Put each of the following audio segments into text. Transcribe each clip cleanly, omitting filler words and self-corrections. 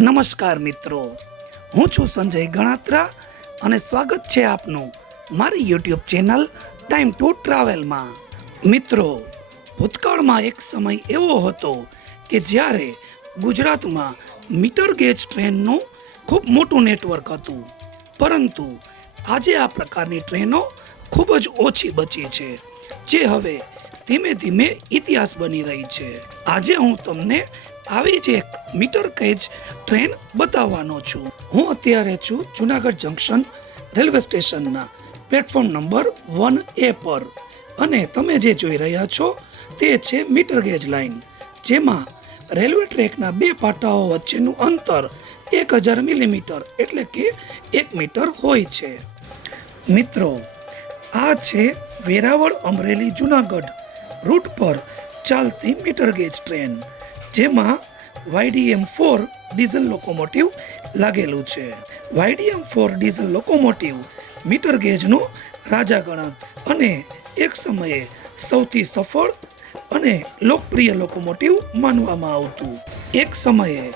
નમસ્કાર મિત્રો, હું છું સંજય ગણાત્રા અને સ્વાગત છે આપનું મારી યુટ્યુબ ચેનલ ટાઈમ ટુ ટ્રાવેલમાં। મિત્રો, ભૂતકાળમાં એક સમય એવો હતો કે જ્યારે ગુજરાતમાં મીટર ગેજ ટ્રેનનું ખૂબ મોટું નેટવર્ક હતું, પરંતુ આજે આ પ્રકારની ટ્રેનો ખૂબ જ ઓછી બચી છે, જે હવે ધીમે ધીમે ઇતિહાસ બની રહી છે। આજે હું તમને આવી જ એક મીટર ગેજ ટ્રેન બતાવવાનો છું। હું અત્યારે છું જુનાગઢ જંકશન રેલવે સ્ટેશનના પ્લેટફોર્મ નંબર 1A પર, અને તમે જે જોઈ રહ્યા છો તે છે મીટર ગેજ લાઇન, જેમાં રેલવે ટ્રેકના બે પાટાઓ વચ્ચેનું અંતર 1000 મિલીમીટર એટલે કે 1 મીટર હોય છે। મિત્રો, આ છે વેરાવળ અમરેલી જુનાગઢ રૂટ પર ચાલતી મીટર ગેજ ટ્રેન, જેમાં YDM-4 ડીઝલ લોકોમોટિવ લાગેલું છે। YDM-4 ડીઝલ લોકોમોટિવ મીટર ગેજનું રાજા ગણાત અને એક સમયે સૌથી સફળ અને લોકપ્રિય લોકોમોટિવ માનવામાં આવતું। એક સમયે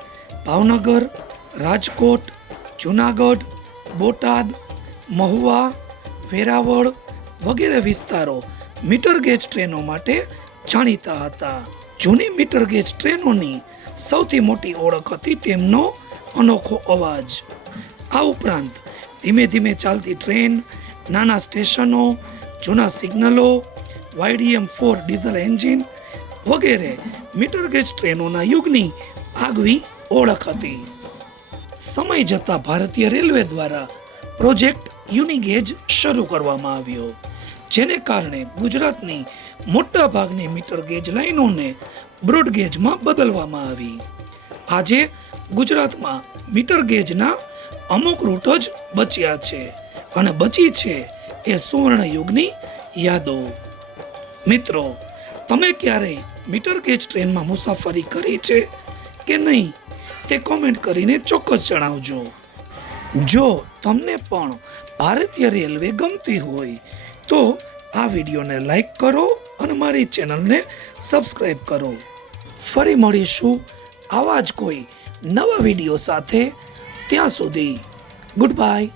ભાવનગર, રાજકોટ, જુનાગઢ, બોટાદ, મહુવા, વેરાવળ વગેરે વિસ્તારો મીટર ગેજ ટ્રેનો માટે જાણીતા હતા। જૂની મીટર ગેજ ટ્રેનોની સૌથી મોટી ઓળખ હતી તેમનો અનોખો અવાજ। આ ઉપરાંત ધીમે ધીમે ચાલતી ટ્રેન, નાના સ્ટેશનો, જૂના સિગ્નલો, YDM-4 ડીઝલ એન્જિન વગેરે મીટર ગેજ ટ્રેનોના યુગની આગવી ઓળખ હતી। સમય જતાં ભારતીય રેલવે દ્વારા પ્રોજેક્ટ યુનિગેજ શરૂ કરવામાં આવ્યો, જેને કારણે ગુજરાતની મોટા ભાગની મીટર ગેજ લાઇનોને બ્રોડગેજમાં બદલવામાં આવી। આજે ગુજરાતમાં મીટર ગેજના અમુક રૂટ જ બચ્યા છે, અને બચી છે એ સુવર્ણ યુગની યાદો। મિત્રો, તમે ક્યારેય મીટર ગેજ ટ્રેનમાં મુસાફરી કરી છે કે નહીં તે કોમેન્ટ કરીને ચોક્કસ જણાવજો। જો તમને પણ ભારતીય રેલવે ગમતી હોય તો આ વિડીયોને લાઈક કરો અને મારી ચેનલને સબસ્ક્રાઈબ કરો। ફરી મળીશું આવા જ કોઈ નવા વિડીયો સાથે, ત્યાં સુધી ગુડ બાય।